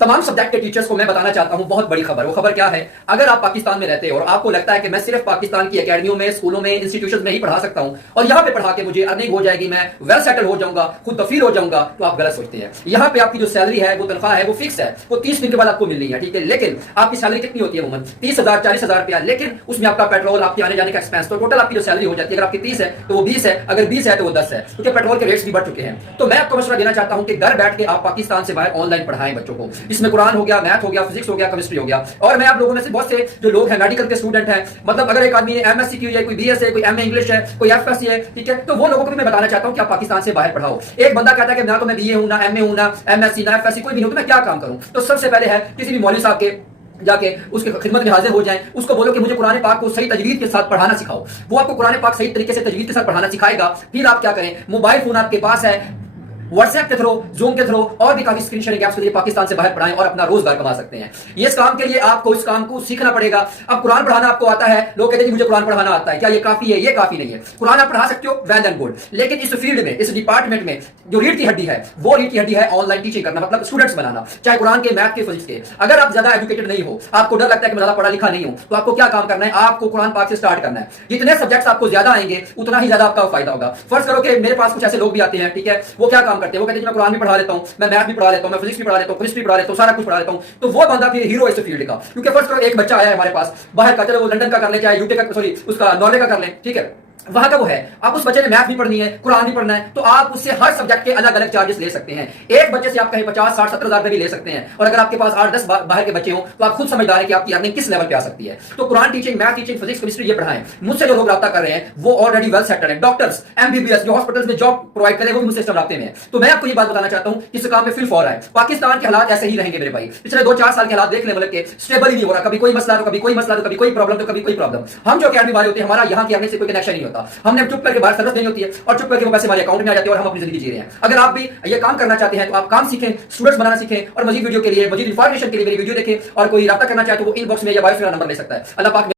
تمام سبجیکٹ کے ٹیچرز کو میں بتانا چاہتا ہوں بہت بڑی خبر. وہ خبر کیا ہے؟ اگر آپ پاکستان میں رہتے اور آپ کو لگتا ہے کہ میں صرف پاکستان کی اکیڈمیوں میں، اسکولوں میں، انسٹیٹیوشنز میں ہی پڑھا سکتا ہوں اور یہاں پہ پڑھا کے مجھے ارننگ ہو جائے گی، میں ویل سیٹل ہو جاؤں گا، خود کفیل ہو جاؤں گا، تو آپ غلط سوچتے ہیں. یہاں پہ آپ کی جو سیلری ہے، وہ تنخواہ ہے، وہ فکس ہے، وہ 30 دن کے بعد آپ کو ملنی ہے. ٹھیک ہے، لیکن آپ کی سیلری کتنی ہوتی ہے عموماً 30,000 40,000 روپیہ، لیکن اس میں آپ کا پیٹرول، آپ کے آنے جانے کا ایکسپینس، تو ٹوٹل آپ کی جو سیلری ہو جاتی ہے، اگر آپ کی 30 ہے تو وہ 20 ہے، اگر 20 ہے تو وہ 10 ہے، کیونکہ پیٹرول کے ریٹس بھی بڑھ چکے ہیں. تو میں آپ کو مشورہ دینا چاہتا ہوں کہ گھر بیٹھ کے آپ پاکستان سے باہر آن لائن پڑھائیں بچوں کو. اس میں قرآن ہو گیا، میتھ ہو گیا، فزکس ہو گیا، کیمسٹری ہو گیا. اور میں آپ لوگوں میں سے بہت سے جو لوگ ہیں میڈیکل کے اسٹوڈنٹ ہیں، مطلب اگر ایک آدمی نے ایم ایس سی کی ہے، کوئی بی ایس ہے، کوئی ایم اے انگلش ہے، کوئی ایف ایس سی ہے، ٹھیک ہے، تو وہ لوگوں کو بھی میں بتانا چاہتا ہوں کہ آپ پاکستان سے باہر پڑھاؤ. ایک بندہ کہتا ہے کہ نہ تو میں بی اے ہوں، نہ ایم اے ہوں، نہ ایم ایس سی، نہ ایف ایس سی، کوئی بھی نہیں ہوں، تو میں کیا کام کروں؟ تو سب سے پہلے ہے کسی بھی مولوی صاحب کے جا کے اس کی خدمت میں حاضر ہو جائیں. اس کو بولو کہ مجھے قرآن پاک کو صحیح تجوید کے ساتھ پڑھانا سکھاؤ. وہ آپ کو قرآن پاک صحیح طریقے سے تجوید کے ساتھ پڑھانا سکھائے گا. پھر آپ کیا کریں؟ موبائل فون آپ کے پاس ہے، واٹس ایپ کے تھرو، زوم کے تھرو اور بھی کافی اسکرین شیئرنگ ایپس کے ذریعے پاکستان سے باہر پڑھائیں اور اپنا روزگار کما سکتے ہیں. یہ اس کام کے لیے آپ کو اس کام کو سیکھنا پڑے گا. اب قرآن پڑھانا آپ کو آتا ہے، لوگ کہتے ہیں مجھے قرآن پڑھانا آتا ہے، کیا یہ کافی ہے؟ یہ کافی نہیں ہے. قرآن آپ پڑھا سکتے ہو، ویل اینڈ گڈ، لیکن اس فیلڈ میں، اس ڈپارٹمنٹ میں جو ریڑھ کی ہڈی ہے، وہ ریڑھ کی ہڈی ہے آن لائن ٹیچنگ کرنا، مطلب اسٹوڈنٹس بنانا، چاہے قرآن کے، میتھ کے، فزکس کے. اگر آپ زیادہ ایجوکیٹڈ نہیں ہو، آپ کو ڈر لگتا ہے کہ میں زیادہ پڑھا لکھا نہیں ہوں، تو آپ کو کیا کام کرنا ہے؟ آپ کو قرآن پاک سے اسٹارٹ کرنا ہے. جتنے سبجیکٹس آپ کو زیادہ آئیں گے اتنا ہی زیادہ آپ کا فائدہ ہوگا. فرض کرو کہ میرے پاس کچھ ایسے لوگ بھی آتے ہیں، ٹھیک ہے، وہ کیا کام کرتے ہیں؟ وہ کہتے ہیں کہ میں قرآن بھی پڑھا لیتا ہوں، میں میتھ بھی پڑھا لیتا ہوں، میں فزکس بھی پڑھا لیتا ہوں، کیمسٹری پڑھا لیتا ہوں، سارا کچھ پڑھا لیتا ہوں. تو وہ بندہ پھر ہیرو اس فیلڈ کا. کیونکہ فرض کرو ایک بچہ آیا ہے ہمارے پاس باہر کا، چلو وہ لندن کا کر لیں، چاہے یو کے کا، سوری اس کا ناروے کا کر لیں، ٹھیک ہے، وہاں کا وہ ہے. اب اس بچے نے میتھ بھی پڑھنی ہے، قرآن بھی پڑھنا ہے، تو آپ اس سے ہر سبجیکٹ کے الگ الگ چارجز لے سکتے ہیں. ایک بچے سے آپ کہیں 50 60 70 ہزار روپے بھی لے سکتے ہیں. اور اگر آپ کے پاس 8 10 باہر کے بچے ہوں تو آپ خود سمجھدار ہیں کہ آپ کی ارننگ کس لیول پہ آ سکتی ہے. تو Quran teaching, math teaching, physics, chemistry یہ پڑھائیں. مجھ سے جو لوگ رابطہ کر رہے ہیں وہ آلریڈی ویل سیٹلڈ ہیں. Doctors, M B B S جو ہاسپٹلس میں جاب پرووائڈ کریں، وہ بھی مجھ سے اس رابطے میں ہیں. تو میں آپ کو یہ بات بتانا چاہتا ہوں کہ اس کام میں فل فور ہے. پاکستان کے حالات ایسے ہی رہیں گے میرے بھائی. پچھلے 2 4 سال کے حالات دیکھ لیں، ملک کے اسٹیبل ہی نہیں ہو رہا. کبھی کوئی مسئلہ تو کبھی کوئی مسئلہ، تو کبھی کوئی پرابلم، تو کبھی کوئی پرابلم. ہم جو اکیڈمی والے ہوتے ہیں، ہمارا یہاں کی ارننگ سے کوئی کنیکشن نہیں ہوتا. ہم نے چپ کر کے باہر سروس دینی ہوتی ہے اور چپ کر کے وہ پیسے ہمارے اکاؤنٹ میں آ جاتے ہیں اور ہم اپنی زندگی جی رہے ہیں. اگر آپ بھی یہ کام کرنا چاہتے ہیں تو آپ کام سیکھیں، اسٹوڈنٹس بنانا سیکھیں، اور مزید ویڈیو کے لیے، مزید انفارمیشن کے لیے میری ویڈیو دیکھیں. اور کوئی رابطہ کرنا چاہے تو وہ ان باکس میں یا بایو میں نمبر لے سکتا ہے. اللہ پاک